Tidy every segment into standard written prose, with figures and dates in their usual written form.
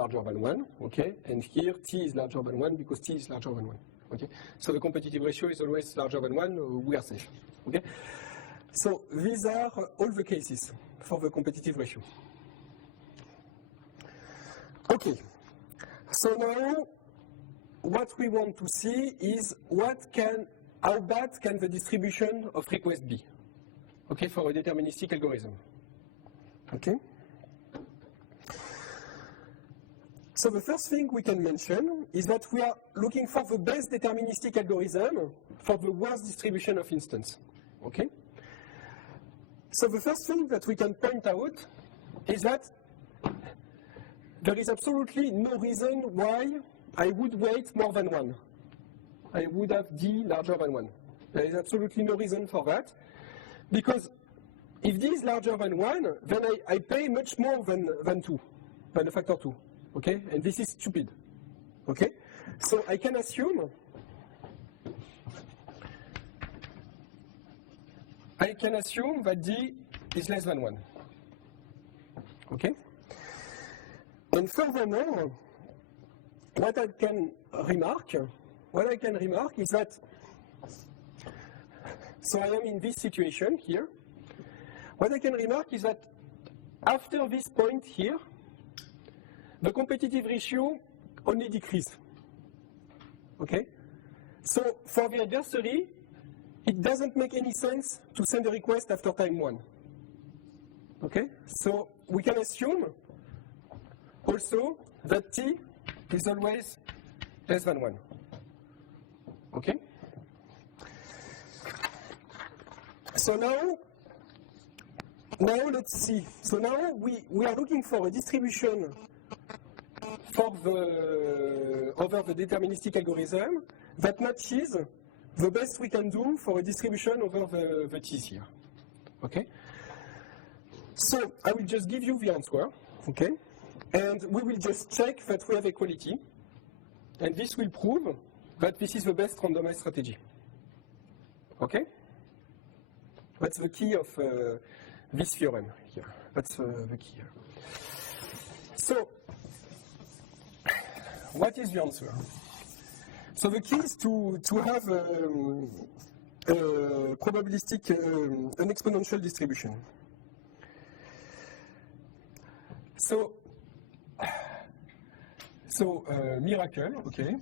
larger than 1, okay? And here t is larger than 1 because t is larger than 1, okay? So the competitive ratio is always larger than 1, we are safe, okay? So these are all the cases for the competitive ratio. Okay, so now what we want to see is how bad can the distribution of requests be, okay, for a deterministic algorithm, okay? So the first thing we can mention is that we are looking for the best deterministic algorithm for the worst distribution of instance, okay? So the first thing that we can point out is that there is absolutely no reason why I would weight more than 1. I would have d larger than 1. There is absolutely no reason for that, because if d is larger than 1, then I pay much more than 2, than a factor 2, okay? And this is stupid, okay? So I can assume that d is less than 1, okay? And furthermore, what I can remark is that, so I am in this situation here. What I can remark is that after this point here, the competitive ratio only decreases. Okay? So for the adversary, it doesn't make any sense to send a request after time 1. Okay? So we can assume also that t is always less than 1. Okay? So now let's see. So now we are looking for a distribution for over the deterministic algorithm that matches the best we can do for a distribution over the t's here. Okay? So I will just give you the answer. Okay? And we will just check that we have equality. And this will prove that this is the best randomized strategy. Okay? That's the key of this theorem here. That's the key here. So, what is the answer? So the key is to have a probabilistic, an exponential distribution. So miracle, okay.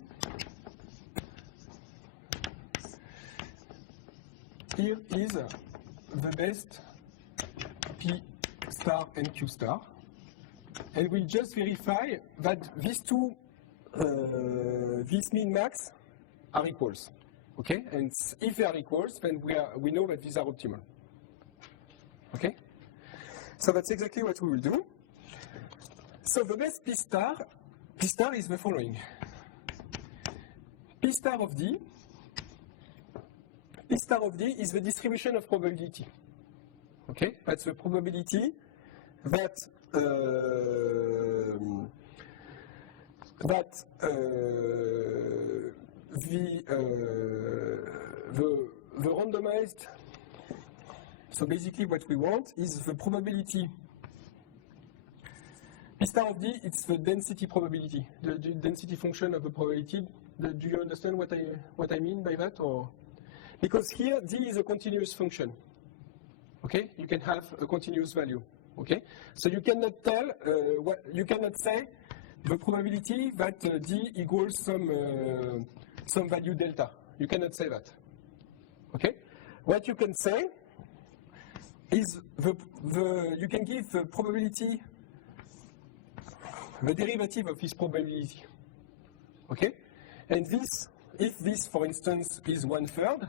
Here is the best P star and Q star. And we'll just verify that these two, this min max are equals. Okay? And if they are equals, then we know that these are optimal. Okay? So that's exactly what we will do. So the best P star is the following. P star of D is the distribution of probability. Okay? That's the probability that the randomized, so basically what we want is the probability. P star of D, it's the density probability, the density function of the probability. Do you understand what I mean by that? Or because here D is a continuous function. Okay, you can have a continuous value. Okay, so you cannot tell you cannot say the probability that D equals some value delta. You cannot say that. Okay, what you can say is you can give the probability, the derivative of this probability. Okay, and this, if this, for instance, is 1/3,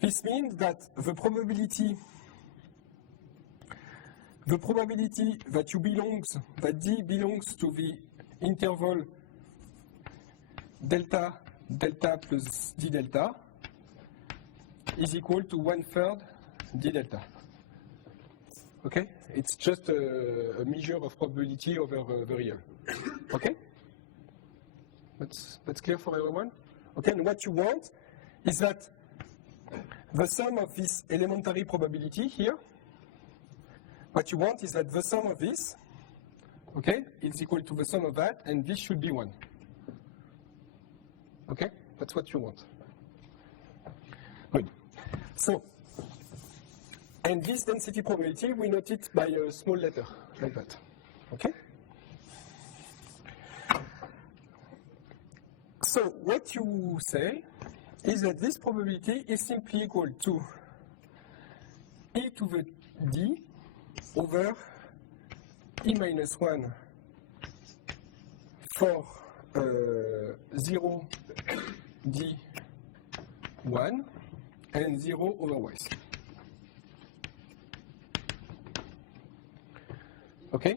this means that the probability that D belongs to the interval delta plus D delta is equal to 1/3 D delta. Okay? It's just a measure of probability over the real. Okay? That's clear for everyone? Okay, and what you want is that the sum of this elementary probability here, what you want is that the sum of this okay, is equal to the sum of that, and this should be 1. Okay, that's what you want. Good. So, and this density probability, we note it by a small letter, like that. Okay? So, what you say is that this probability is simply equal to e to the d over e minus 1 for 0 d 1 and 0 otherwise. Okay?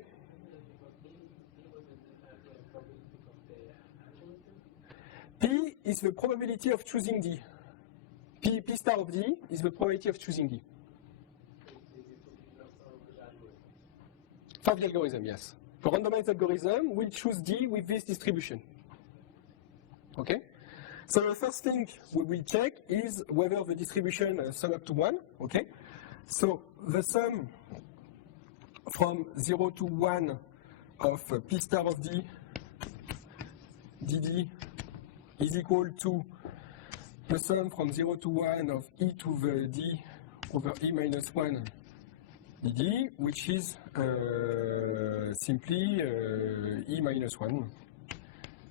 P is the probability of choosing D. P star of D is the probability of choosing D. For the algorithm, yes. For randomized algorithm, we'll choose D with this distribution. Okay? So the first thing we will check is whether the distribution sum up to 1. Okay? So the sum from 0 to 1 of P star of D, dd, is equal to the sum from 0 to 1 of e to the d over e minus 1 dd, which is simply e minus 1,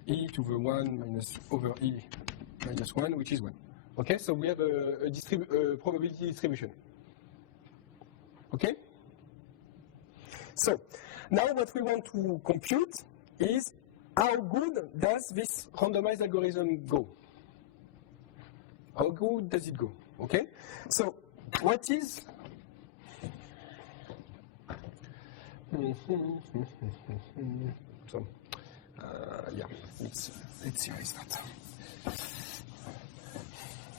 e to the 1 minus over e minus 1, which is 1. Okay, so we have a probability distribution. Okay? So, now what we want to compute is how good does this randomized algorithm go? How good does it go? Okay? So, what is... So, yeah, let's see how is that.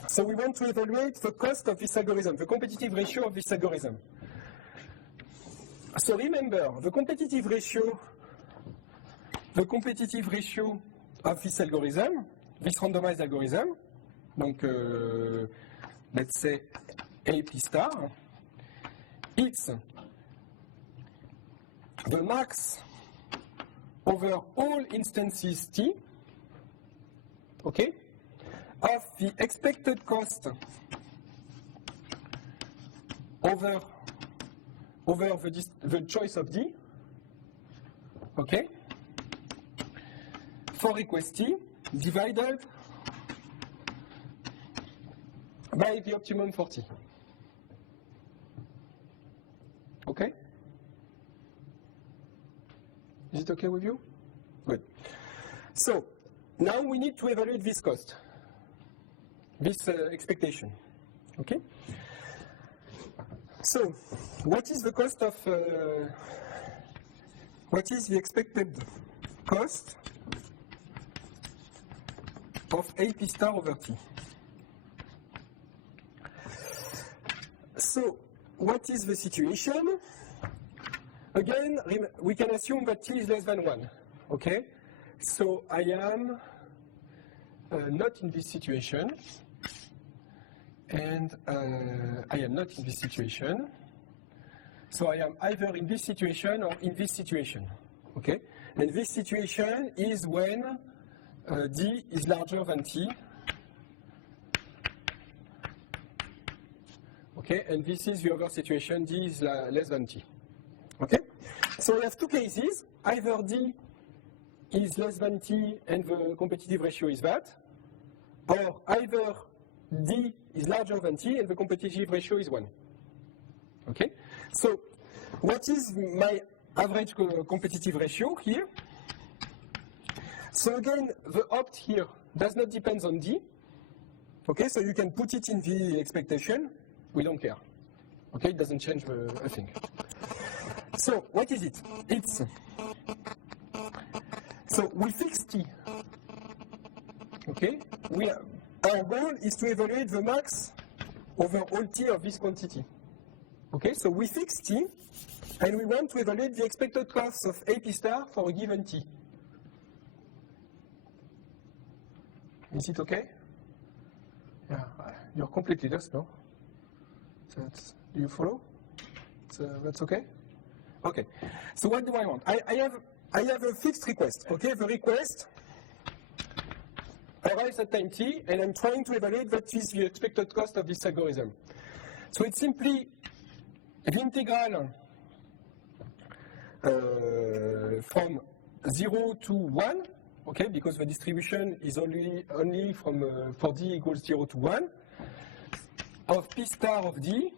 So we want to evaluate the cost of this algorithm, the competitive ratio of this algorithm. So remember, the competitive ratio of this algorithm, this randomized algorithm, donc let's say A P star, it's the max over all instances T, okay, of the expected cost over the choice of D, okay, for request T divided by the optimum for T. Okay? Is it okay with you? Good. So, now we need to evaluate this cost, this expectation. Okay? So, what is the cost of, what is the expected cost of A P star over T? So, what is the situation? Again, we can assume that T is less than 1. Okay? So, I am not in this situation. And I am not in this situation. So I am either in this situation or in this situation. Okay? And this situation is when D is larger than T. Okay? And this is the other situation, D is less than T. Okay? So we have two cases. Either D is less than T and the competitive ratio is that, or either D is larger than T and the competitive ratio is 1. Okay? So, what is my average competitive ratio here? So again, the opt here does not depend on D. Okay, so you can put it in the expectation. We don't care. Okay, it doesn't change a thing. So, what is it? It's... So, we fix T. Okay? Our goal is to evaluate the max over all T of this quantity. Okay, so we fix T, and we want to evaluate the expected cost of A P star for a given T. Is it okay? Yeah, you're completely lost, no? Do you follow? That's okay? Okay, so what do I want? I have I have a fixed request. Okay, the request arrives at time t, and I'm trying to evaluate what is the expected cost of this algorithm. So it's simply the integral from 0 to 1, okay, because the distribution is only from for d equals 0 to 1, of p star of d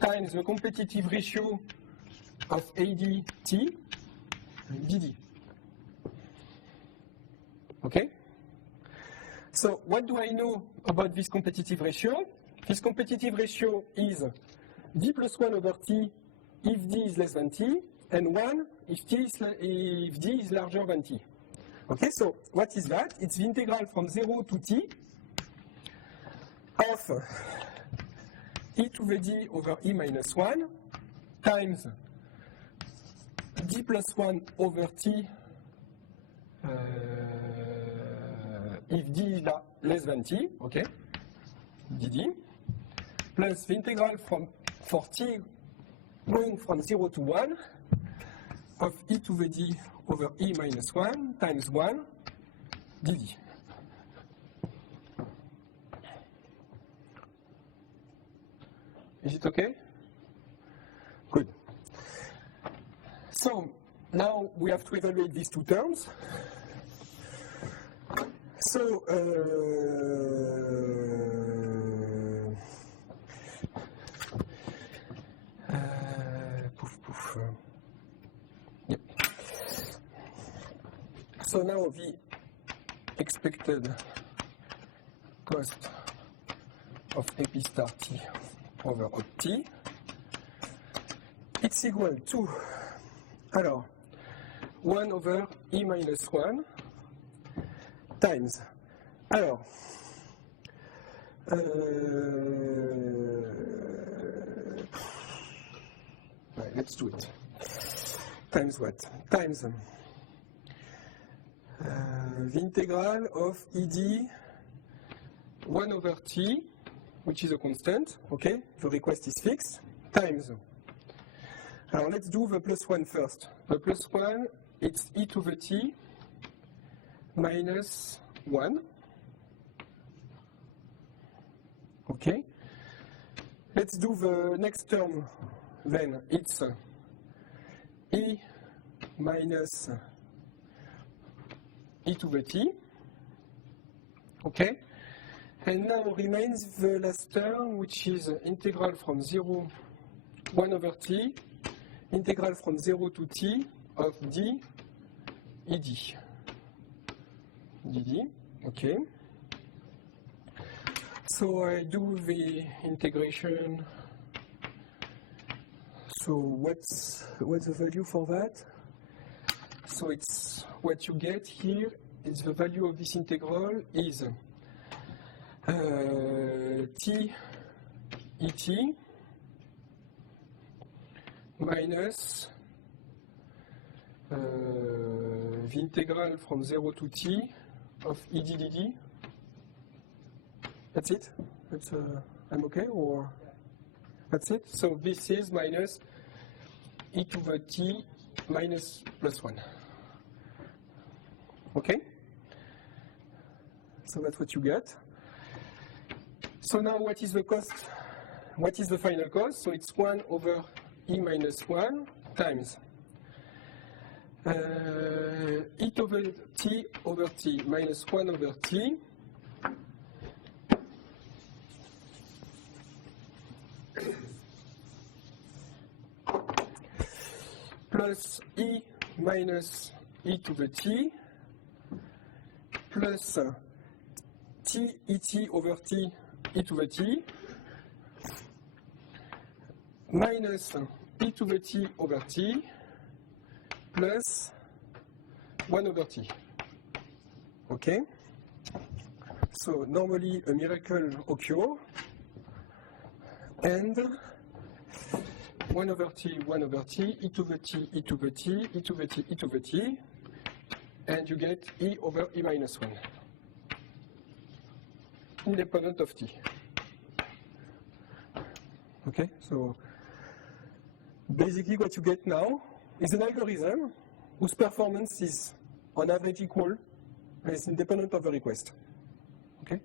times the competitive ratio of AD t dd. Okay? So what do I know about this competitive ratio? This competitive ratio is d plus 1 over t if d is less than t, and 1 if d is larger than t. Okay, so what is that? It's the integral from 0 to t of e to the d over e minus 1 times d plus 1 over t if d is less than t, okay, dd, plus the integral for t going from 0 to 1 of e to the d over e minus 1 times 1 dd. Is it okay? Good. So now we have to evaluate these two terms. So yep. So now the expected cost of AP star t over O t, it's equal to, alors, 1 over e minus 1 times, alors, right, let's do it. Times what? Times the integral of ed 1 over t, which is a constant, okay? The request is fixed, times. Now let's do the plus 1 first. The plus 1, it's e to the t minus 1. Okay? Let's do the next term then. It's e minus e to the t. Okay? And now remains the last term, which is integral from 1 over t, integral from 0 to t of d ed. dd, okay. So I do the integration. So what's the value for that? So it's what you get here is the value of this integral is t et minus the integral from 0 to t of ed dd. That's it? That's, I'm okay, or that's it? So this is minus e to the t minus plus 1. Okay? So that's what you get. So now what is the cost? What is the final cost? So it's 1 over e minus 1 times e over t minus 1 over t plus e minus e to the t plus t et over t e to the t minus e to the t over t plus 1 over t. Okay? So normally a miracle occurs, and 1 over t, e to the t, e to the t, e to the t, e to the t, and you get e over e minus 1, independent of t. Okay, so basically what you get now is an algorithm whose performance is on average equal and is independent of the request. Okay?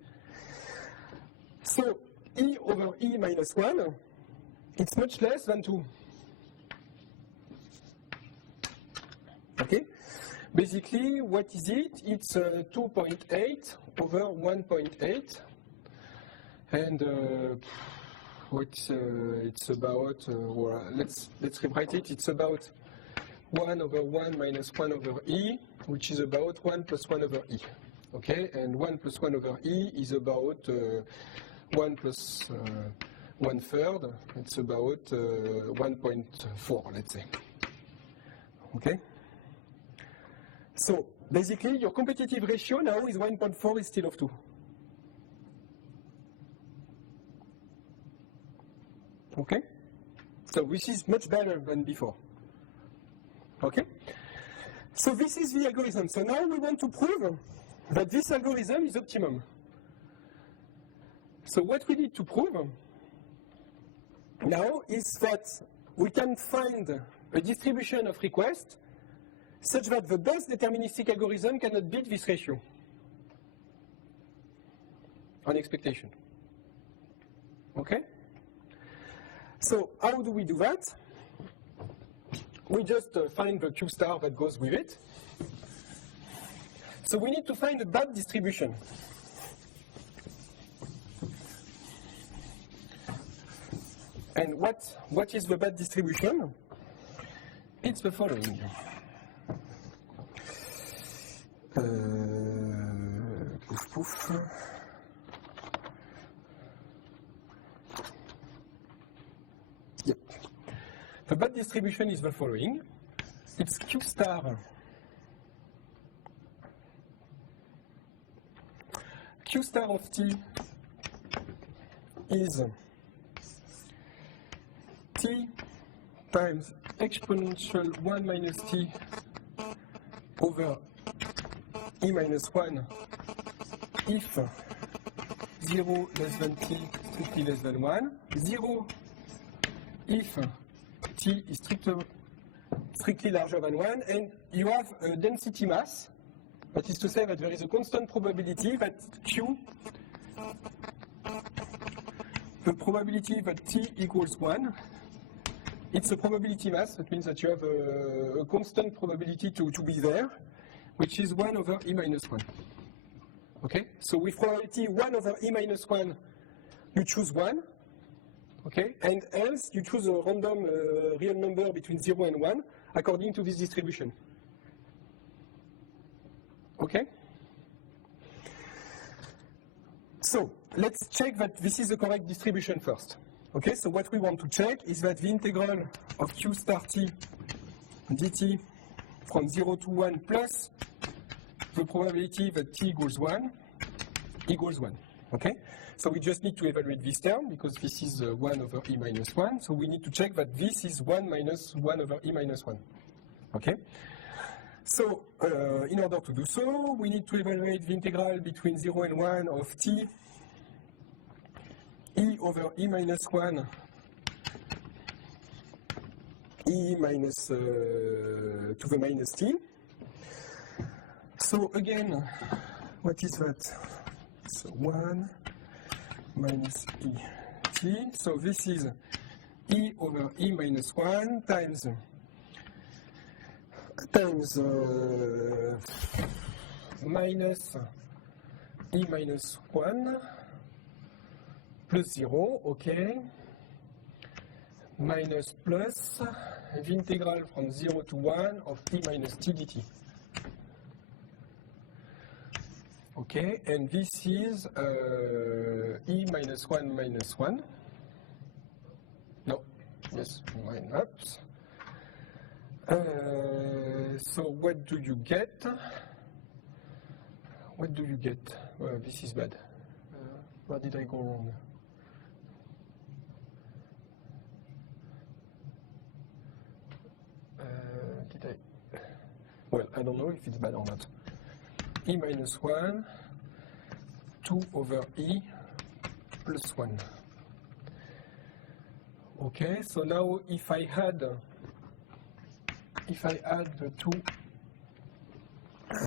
So E over E minus 1, it's much less than 2. Okay? Basically, what is it? It's 2.8 over 1.8. And it's about, well, let's rewrite it. It's about 1 over 1 minus 1 over E, which is about 1 plus 1 over E. Okay, and 1 plus 1 over E is about 1 plus 1/3. It's about 1.4, let's say. Okay? So basically, your competitive ratio now is 1.4 instead of 2. Okay? So this is much better than before. Okay? So this is the algorithm. So now we want to prove that this algorithm is optimum. So what we need to prove now is that we can find a distribution of requests such that the best deterministic algorithm cannot beat this ratio on expectation. Okay? So how do we do that? We just find the Q star that goes with it. So we need to find a bad distribution. And what is the bad distribution? It's the following. Poof, poof. Yep. The bad distribution is the following. It's Q star. Q star of T is T times exponential 1 minus T over E minus 1 if 0 less than T, strictly less than 1, 0 if T is strictly larger than 1, and you have a density mass. That is to say that there is a constant probability that Q, the probability that T equals 1, it's a probability mass. That means that you have a constant probability to be there, which is 1 over E minus 1. Okay? So with probability 1 over E minus 1, you choose 1. Okay? And else, you choose a random real number between 0 and 1 according to this distribution. Okay? So let's check that this is the correct distribution first. Okay, so what we want to check is that the integral of Q star T dt from 0 to 1 plus the probability that T equals 1 equals 1. Okay? So we just need to evaluate this term because this is 1 over E minus 1. So we need to check that this is 1 minus 1 over E minus 1. Okay? So in order to do so, we need to evaluate the integral between 0 and 1 of T E over E minus 1 E minus to the minus T. So again, what is that? So 1 minus E T. So this is E over E minus 1 times minus E minus 1 plus 0, okay, minus plus the integral from 0 to 1 of T minus T dt. Okay, and this is E minus 1 minus 1. No, yes, why not? So what do you get? What do you get? This is bad. Where did I go wrong? Well, I don't know if it's bad or not. E minus 1, 2 over E plus 1. Okay, so now if I add the two